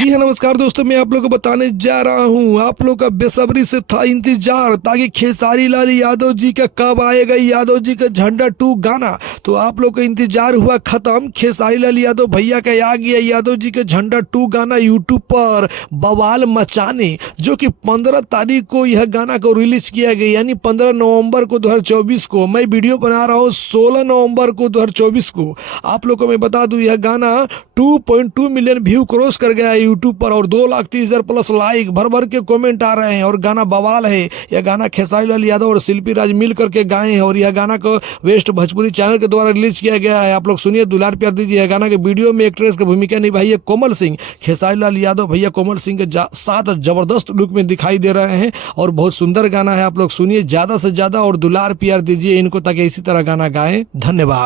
जी हाँ, नमस्कार दोस्तों, मैं आप लोगों को बताने जा रहा हूँ। आप लोग का बेसब्री से था इंतजार ताकि खेसारी लाल यादव जी का कब आएगा यादव जी का झंडा 2 गाना। तो आप लोग का इंतजार हुआ खत्म। खेसारी लाल यादव भैया का आ गया यादव जी का झंडा 2 गाना यूट्यूब पर बवाल मचाने, जो कि 15 तारीख को यह गाना को रिलीज किया गया, यानी 15 नवंबर को 2024 को। मैं वीडियो बना रहा हूँ 16 नवंबर को 2024 को। आप लोग को मैं बता दूं, यह गाना 2.2 मिलियन व्यू क्रॉस कर गया है यूट्यूब पर और 2,30,000 प्लस लाइक, भर भर के कमेंट आ रहे हैं और गाना बवाल है। यह गाना खेसारी लाल यादव और शिल्पी राज मिल करके गाए हैं और यह गाना को वेस्ट भोजपुरी चैनल के द्वारा रिलीज किया गया है। आप लोग सुनिए, दुलार प्यार दीजिए। यह गाना के वीडियो में एक्ट्रेस की भूमिका निभाई है कोमल सिंह। खेसारी लाल यादव भैया कोमल सिंह के साथ जबरदस्त लुक में दिखाई दे रहे हैं और बहुत सुंदर गाना है। आप लोग सुनिए ज़्यादा से ज़्यादा और दुलार प्यार दीजिए इनको ताकि इसी तरह गाना गाएं। धन्यवाद।